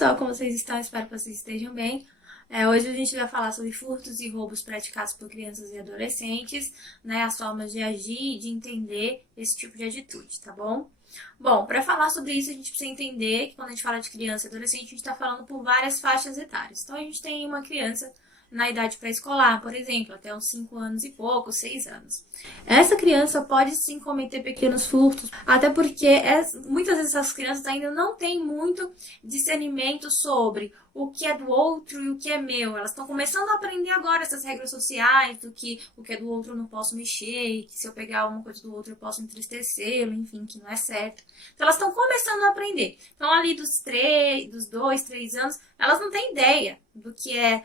pessoal, como vocês estão? Espero que vocês estejam bem. Hoje a gente vai falar sobre furtos e roubos praticados por crianças e adolescentes, né? As formas de agir e de entender esse tipo de atitude, tá bom? Bom, para falar sobre isso, a gente precisa entender que quando a gente fala de criança e adolescente, a gente está falando por várias faixas etárias. Então, a gente tem uma criança na idade pré-escolar, por exemplo, até uns 5 anos e pouco, 6 anos. Essa criança pode sim cometer pequenos furtos, até porque muitas vezes essas crianças ainda não têm muito discernimento sobre o que é do outro e o que é meu. Elas estão começando a aprender agora essas regras sociais, do que o que é do outro eu não posso mexer, e que se eu pegar alguma coisa do outro eu posso entristecê-lo, enfim, que não é certo. Então elas estão começando a aprender. Então ali dos 2, 3 anos, elas não têm ideia do que é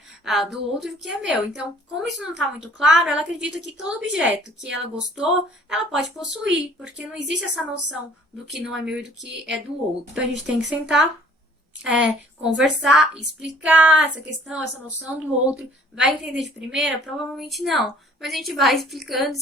do outro e do que é meu. Então, como isso não está muito claro, ela acredita que todo objeto que ela gostou, ela pode possuir, porque não existe essa noção do que não é meu e do que é do outro. Então a gente tem que sentar, conversar, explicar essa questão, essa noção do outro. Vai entender de primeira? Provavelmente não. Mas a gente vai explicando,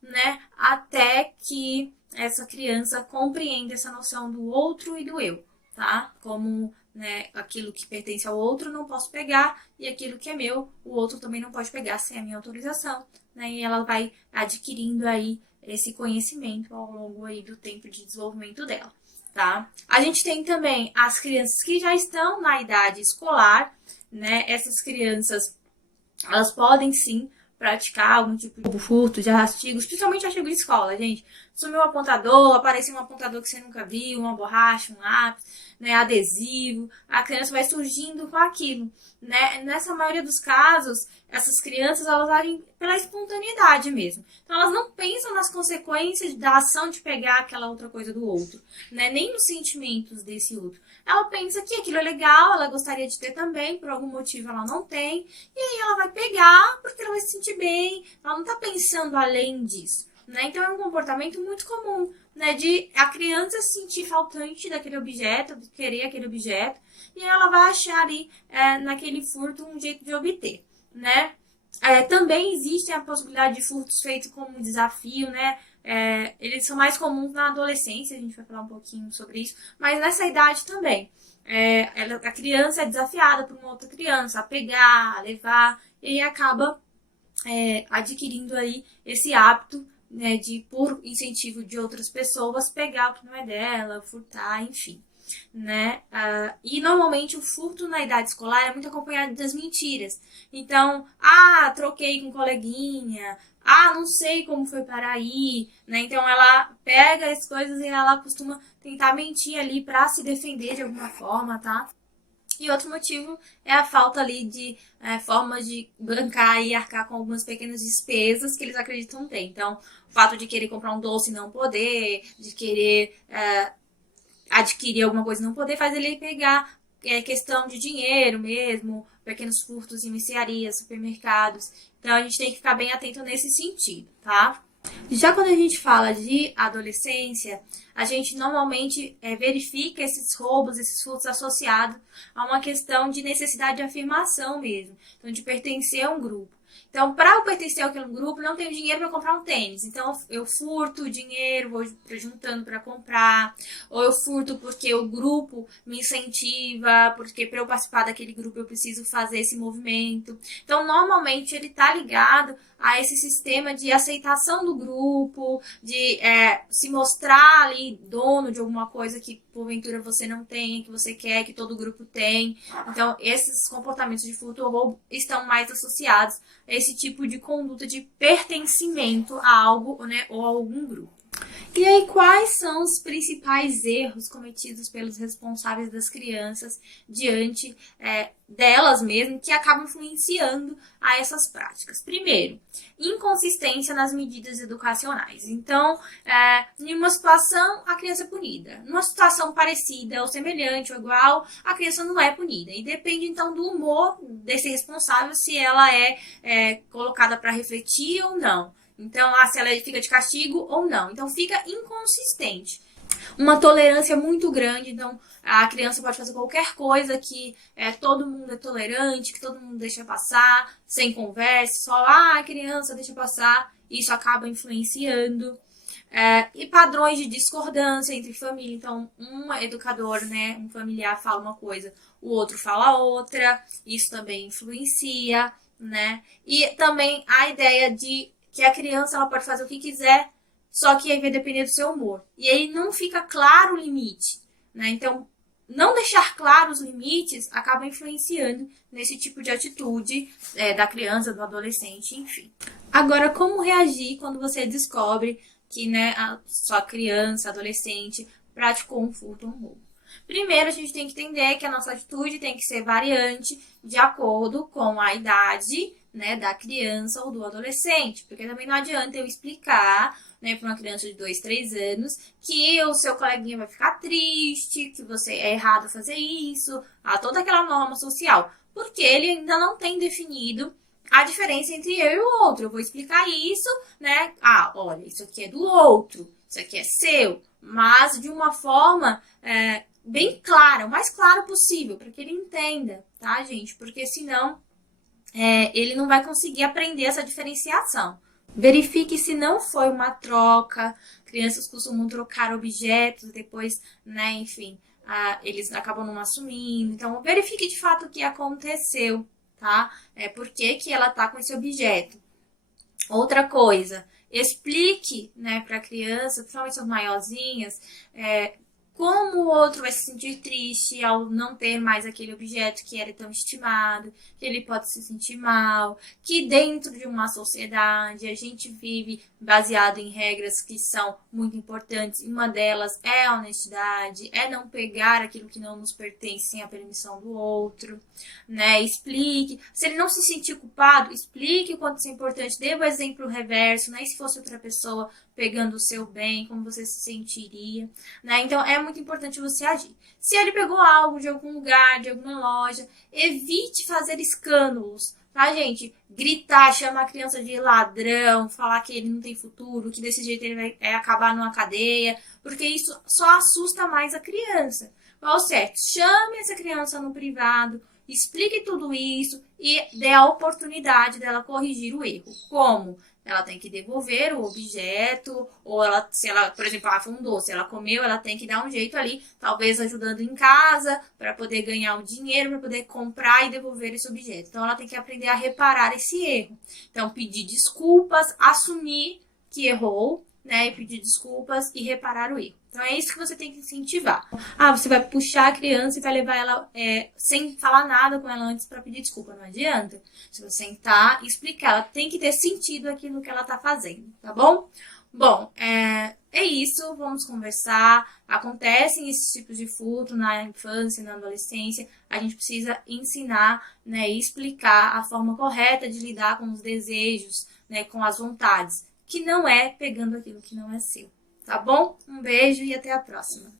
né? Até que essa criança compreenda essa noção do outro e do eu, tá? Como, né, aquilo que pertence ao outro não posso pegar e aquilo que é meu, o outro também não pode pegar sem a minha autorização, né? E ela vai adquirindo aí esse conhecimento ao longo aí do tempo de desenvolvimento dela. Tá? A gente tem também as crianças que já estão na idade escolar, né? Essas crianças, elas podem sim praticar algum tipo de furto, de artigos, principalmente artigo de escola, gente. Sumiu um apontador, apareceu um apontador que você nunca viu, uma borracha, um lápis, né, adesivo. A criança vai surgindo com aquilo, né? Nessa maioria dos casos, essas crianças, elas agem pela espontaneidade mesmo. Então, elas não pensam nas consequências da ação de pegar aquela outra coisa do outro, né? Nem nos sentimentos desse outro. Ela pensa que aquilo é legal, ela gostaria de ter também, por algum motivo ela não tem, e aí ela vai pegar porque ela vai se sentir bem, ela não está pensando além disso, né? Então é um comportamento muito comum, né? De a criança se sentir faltante daquele objeto, de querer aquele objeto, e ela vai achar ali naquele furto um jeito de obter, né? Também existe a possibilidade de furtos feitos como um desafio, né? Eles são mais comuns na adolescência, a gente vai falar um pouquinho sobre isso, mas nessa idade também. A criança é desafiada por uma outra criança a pegar, a levar, e aí acaba adquirindo aí esse hábito, né, de, por incentivo de outras pessoas, pegar o que não é dela, furtar, enfim. Né? E normalmente o furto na idade escolar é muito acompanhado das mentiras. Então, troquei com um coleguinha, não sei como foi para aí, né? Então ela pega as coisas e ela costuma tentar mentir ali para se defender de alguma forma, tá? E outro motivo é a falta ali de formas de bancar e arcar com algumas pequenas despesas que eles acreditam ter. Então, o fato de querer comprar um doce e não poder, de querer adquirir alguma coisa e não poder, faz ele pegar questão de dinheiro mesmo, pequenos furtos em mercearias, supermercados. Então, a gente tem que ficar bem atento nesse sentido, tá? Já quando a gente fala de adolescência, a gente normalmente verifica esses roubos, esses furtos associados a uma questão de necessidade de afirmação mesmo, então de pertencer a um grupo. Então, para eu pertencer àquele grupo, não tenho dinheiro para comprar um tênis. Então, eu furto o dinheiro, vou juntando para comprar. Ou eu furto porque o grupo me incentiva, porque para eu participar daquele grupo eu preciso fazer esse movimento. Então, normalmente, ele está ligado a esse sistema de aceitação do grupo, de se mostrar ali dono de alguma coisa que porventura você não tem, que você quer, que todo grupo tem. Então, esses comportamentos de furto ou roubo estão mais associados a esse tipo de conduta de pertencimento a algo, né, ou a algum grupo. E aí, quais são os principais erros cometidos pelos responsáveis das crianças diante delas mesmo, que acabam influenciando a essas práticas? Primeiro, inconsistência nas medidas educacionais. Então, em uma situação, a criança é punida. Numa situação parecida ou semelhante ou igual, a criança não é punida. E depende, então, do humor desse responsável, se ela é colocada para refletir ou não. Então, se ela fica de castigo ou não. Então, fica inconsistente. Uma tolerância muito grande, então a criança pode fazer qualquer coisa que todo mundo é tolerante, que todo mundo deixa passar, sem conversa, só a criança deixa passar, isso acaba influenciando. E padrões de discordância entre família. Então, um educador, né, um familiar fala uma coisa, o outro fala outra. Isso também influencia, né? E também a ideia de que a criança ela pode fazer o que quiser, só que aí vai depender do seu humor. E aí não fica claro o limite, né? Então, não deixar claros os limites acaba influenciando nesse tipo de atitude da criança, do adolescente, enfim. Agora, como reagir quando você descobre que, né, a sua criança, adolescente, praticou um furto ou um roubo? Primeiro, a gente tem que entender que a nossa atitude tem que ser variante de acordo com a idade, né, da criança ou do adolescente. Porque também não adianta eu explicar, né, para uma criança de 2, 3 anos que o seu coleguinha vai ficar triste, que você é errado fazer isso, toda aquela norma social. Porque ele ainda não tem definido a diferença entre eu e o outro. Eu vou explicar isso, né? Olha, isso aqui é do outro, isso aqui é seu, mas de uma forma bem clara, o mais claro possível, para que ele entenda, tá, gente? Porque senão ele não vai conseguir aprender essa diferenciação. Verifique se não foi uma troca. Crianças costumam trocar objetos, depois, né, enfim, eles acabam não assumindo. Então, verifique de fato o que aconteceu, tá? Por que que ela tá com esse objeto. Outra coisa, explique, né, para a criança, principalmente as maiorzinhas, como o outro vai se sentir triste ao não ter mais aquele objeto que era tão estimado, que ele pode se sentir mal, que dentro de uma sociedade a gente vive baseado em regras que são muito importantes. Uma delas é a honestidade, é não pegar aquilo que não nos pertence sem a permissão do outro, né? Explique. Se ele não se sentir culpado, explique o quanto isso é importante. Dê o exemplo reverso, né? E se fosse outra pessoa pegando o seu bem, como você se sentiria, né? Então, é muito importante você agir. Se ele pegou algo de algum lugar, de alguma loja, evite fazer escândalos, tá, gente? Gritar, chamar a criança de ladrão, falar que ele não tem futuro, que desse jeito ele vai acabar numa cadeia, porque isso só assusta mais a criança. Qual o certo? Chame essa criança no privado, explique tudo isso e dê a oportunidade dela corrigir o erro. Como? Ela tem que devolver o objeto, ou se ela, por exemplo, foi um doce, ela comeu, ela tem que dar um jeito ali, talvez ajudando em casa, para poder ganhar o dinheiro, para poder comprar e devolver esse objeto. Então, ela tem que aprender a reparar esse erro. Então, pedir desculpas, assumir que errou, né, e pedir desculpas e reparar o erro. Então, é isso que você tem que incentivar. Você vai puxar a criança e vai levar ela sem falar nada com ela antes para pedir desculpa. Não adianta. Se você sentar e explicar, ela tem que ter sentido aquilo que ela tá fazendo, tá bom? Bom, é isso. Vamos conversar. Acontecem esses tipos de furto na infância, na adolescência. A gente precisa ensinar, né, e explicar a forma correta de lidar com os desejos, né, com as vontades, que não é pegando aquilo que não é seu. Tá bom? Um beijo e até a próxima.